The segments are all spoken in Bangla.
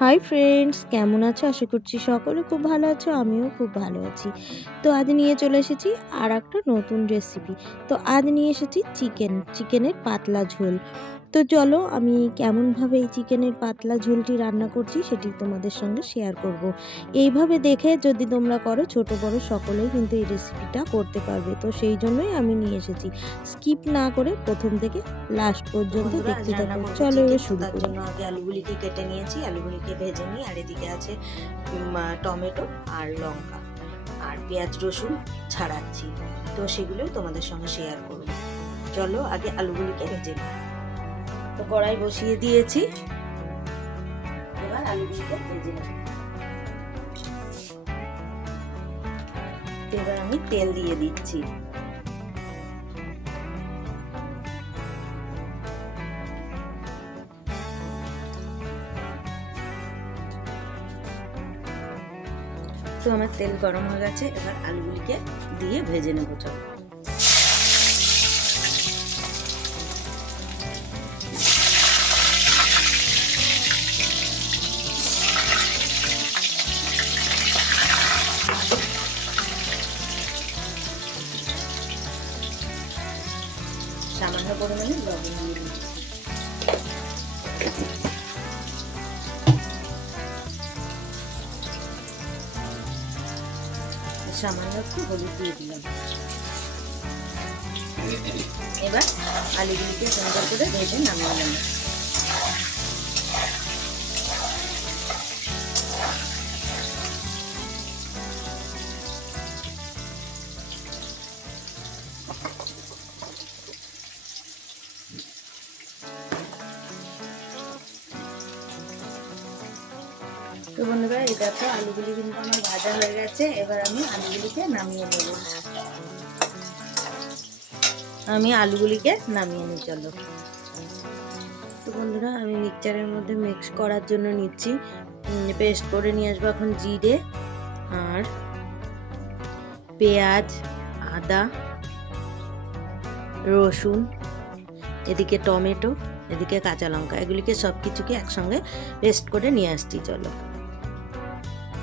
হাই ফ্রেন্ডস কেমন আছো? আশা করছি সকলে খুব ভালো আছো, আমিও খুব ভালো আছি। তো আজ নিয়ে চলে এসেছি আর একটা নতুন রেসিপি তো আজ নিয়ে এসেছি চিকেন চিকেনের পাতলা ঝোল। তো চলো আমি কেমনভাবে এই চিকেনের পাতলা ঝোলটি রান্না করছি সেটি তোমাদের সঙ্গে শেয়ার করব। এইভাবে দেখে যদি তোমরা করো ছোট বড় সকলেই কিন্তু এই রেসিপিটা করতে পারবে। তো সেই জন্যই আমি নিয়ে এসেছি। স্কিপ না করে প্রথম থেকে লাস্ট পর্যন্ত দেখতে থাকো। চলো এবার শুরু করি। জন্য। আগে আলুগুলিকে কেটে নিয়েছি। আলুগুলিকে ভেজে নিই। আর এদিকে আছে টমেটো আর লঙ্কা আর পেঁয়াজ রসুন ছাড়াচ্ছি। তো সেগুলো তোমাদের সঙ্গে শেয়ার করব। চলো আগে আলুগুলিকে ভেজে নিই। তো কড়াই বসিয়ে দিয়েছি। এবার আলুগুলিকে ভেজে তো এবার আমি তেল দিয়ে দিচ্ছি। তো আমার তেল গরম হয়ে গেছে, এবার আলুগুলিকে দিয়ে ভেজে নেব চল সামান্য একটু হলুদ দিয়ে দিলাম। এবার আলুগুলিকে সুন্দর করে ভেজে নামিয়ে নেব। তো বন্ধুরা, এই দেখো, আলুগুলি কিন্তু আমার ভাজা হয়ে গেছে। এবার আমি আলুগুলিকে নামিয়ে নেব। আমি আলুগুলিকে নামিয়ে নিই, চলো। তো বন্ধুরা, আমি মিক্সচারের মধ্যে মিক্স করার জন্য নিচ্ছি। পেস্ট করে নিয়ে আসব এখন জিরে আর পেঁয়াজ, আদা, রসুন, এদিকে টমেটো, এদিকে কাঁচা লঙ্কা। এগুলিকে সব কিছুকে একসঙ্গে পেস্ট করে নিয়ে আসছি, চলো।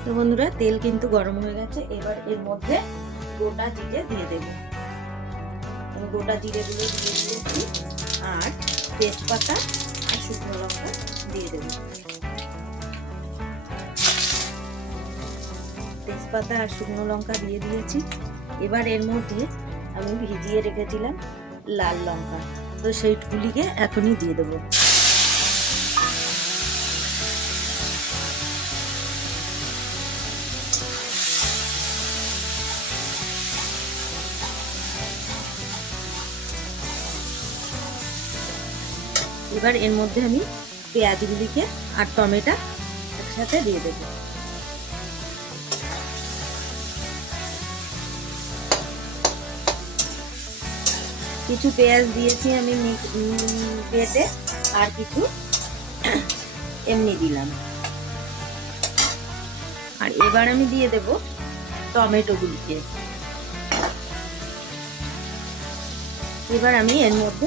তো বন্ধুরা, তেল কিন্তু গরম হয়ে গেছে। এবার এর মধ্যে গোটা জিরে দিয়ে দেব। আমি গোটা জিরেগুলো দিয়ে দিয়েছি। আর তেজপাতা আর শুকনো লঙ্কা দিয়ে দেব। তেজপাতা আর শুকনো লঙ্কা দিয়ে দিয়েছি। এবার এর মধ্যে আমি ভিজিয়ে রেখেছিলাম লাল লঙ্কা। তো সেইগুলিকে এখনই দিয়ে দেবো। এবার এর মধ্যে আমি পেঁয়াজগুলিকে আর টমেটো একসাথে দিয়ে দেবো। কিছু পেঁয়াজ দিয়েছি আমি কেটে আর কিছু এমনি দিলাম। আর এবার আমি দিয়ে দেব টমেটোগুলিকে। এবার আমি এর মধ্যে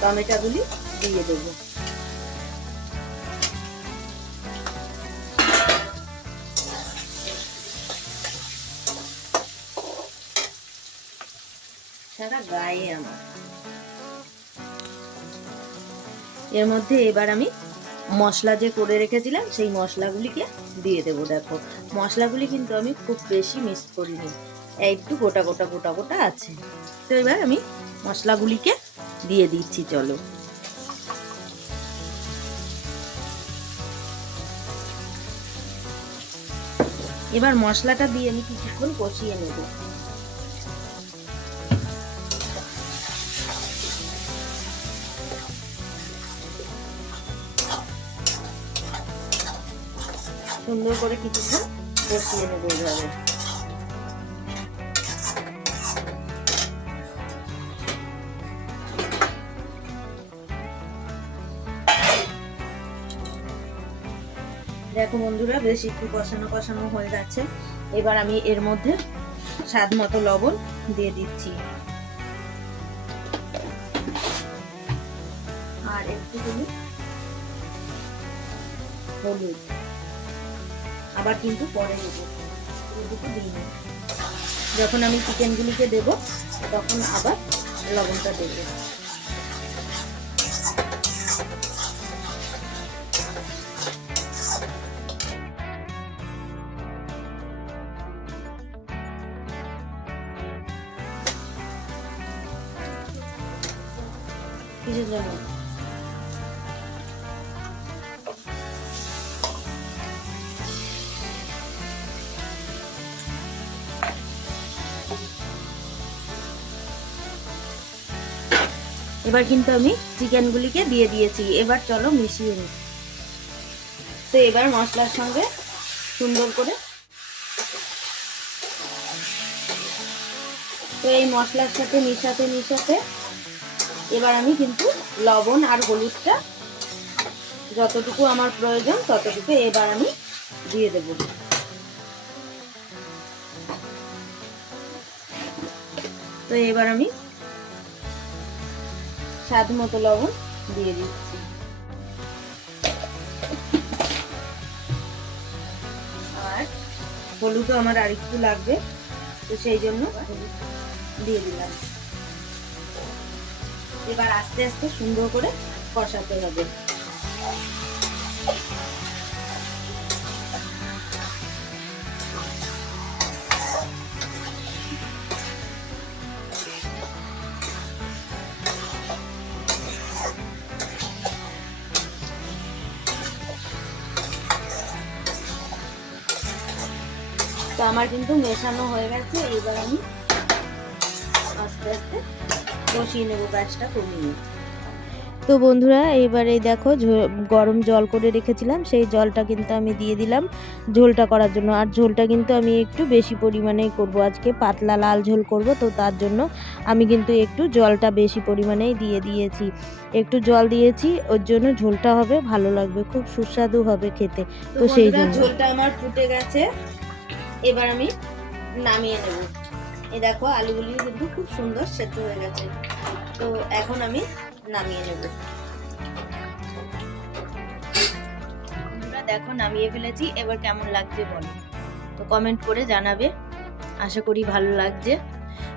টমেটোগুলি দিয়ে দেবো। সারা গায়ে আমার। এর মধ্যে এবার আমি মশলা যে করে রেখেছিলাম, সেই মশলাগুলিকে দিয়ে দেবো, দেখো। মশলাগুলি কিন্তু আমি খুব বেশি মিক্স করিনি, একটু গোটা গোটা গোটা গোটা আছে। তো এবার আমি মশলাগুলিকে দিয়ে দিচ্ছি, চলো। এবার মশলাটা দিয়ে আমি কিছুক্ষণ কষিয়ে নেব। সুন্দর করে কিছুক্ষণ কষিয়ে নেব এভাবে। দেখো বন্ধুরা, বেশ একটু কষানো কষানো হয়ে যাচ্ছে এবার আমি এর মধ্যে স্বাদ মতো লবণ দিয়ে দিচ্ছি। আর একটু হলুদ। আবার কিন্তু পরে দেবো। এটুকু দিইনি যখন আমি চিকেনগুলিকে দেব, তখন আবার লবণটা দেবো। এবার কিন্তু আমি চিকেনগুলিকে দিয়ে দিয়েছি। এবার চলো মিশিয়ে নিই। তো এবার মশলার সঙ্গে সুন্দর করে তো এই মশলার সাথে মিশাতে মিশাতে এবার আমি কিন্তু লবণ আর হলুদটা যতটুকু আমার প্রয়োজন ততটুকু এবার আমি দিয়ে দেব। তো এবার আমি স্বাদ মতো লবণ দিয়ে দিচ্ছি। আর হলুদও আমার আরেকটু লাগবে, তো সেই জন্য দিয়ে দিলাম। এবার আস্তে আস্তে সুন্দর করে কষাতে হবে। তো আমার কিন্তু মেশানো হয়ে গেছে এবার আমি আস্তে আস্তে কষিয়ে নেব গ্যাসটা কমিয়ে তো বন্ধুরা এইবারে দেখো গরম জল করে রেখেছিলাম সেই জলটা কিন্তু আমি দিয়ে দিলাম ঝোলটা করার জন্য। আর ঝোলটা কিন্তু আমি একটু বেশি পরিমাণেই করব। আজকে পাতলা লাল ঝোল করব তো তার জন্য আমি কিন্তু একটু জলটা বেশি পরিমাণেই দিয়ে দিয়েছি। একটু জল দিয়েছি ওর জন্য ঝোলটা হবে ভালো লাগবে খুব সুস্বাদু হবে খেতে। তো তো সেই জন্য। ঝোলটা আমার ফুটে গেছে এবার আমি নামিয়ে নেব। এই দেখো আলুগুলি কিন্তু খুব সুন্দর সেদ্ধ হয়ে গেছে। তো এখন আমি নামিয়ে নেব। দেখো, নামিয়ে ফেলেছি। এবার কেমন লাগছে বলো? তো কমেন্ট করে জানাবে। আশা করি ভালো লাগছে।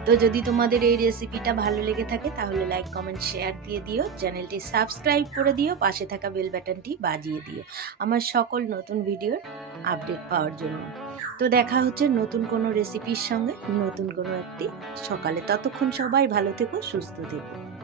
তো যদি তোমাদের এই রেসিপিটা ভালো লেগে থাকে, তাহলে লাইক কমেন্ট শেয়ার দিয়ে দিও। চ্যানেলটি সাবস্ক্রাইব করে দিও। পাশে থাকা বেল বাটনটি বাজিয়ে দিও। আমার সকল নতুন ভিডিওর আপডেট পাওয়ার জন্য। তো দেখা হচ্ছে নতুন কোনো রেসিপির সঙ্গে, নতুন কোনো একটি। সকালে ততক্ষণ সবাই ভালো থেকো, সুস্থ থেকো।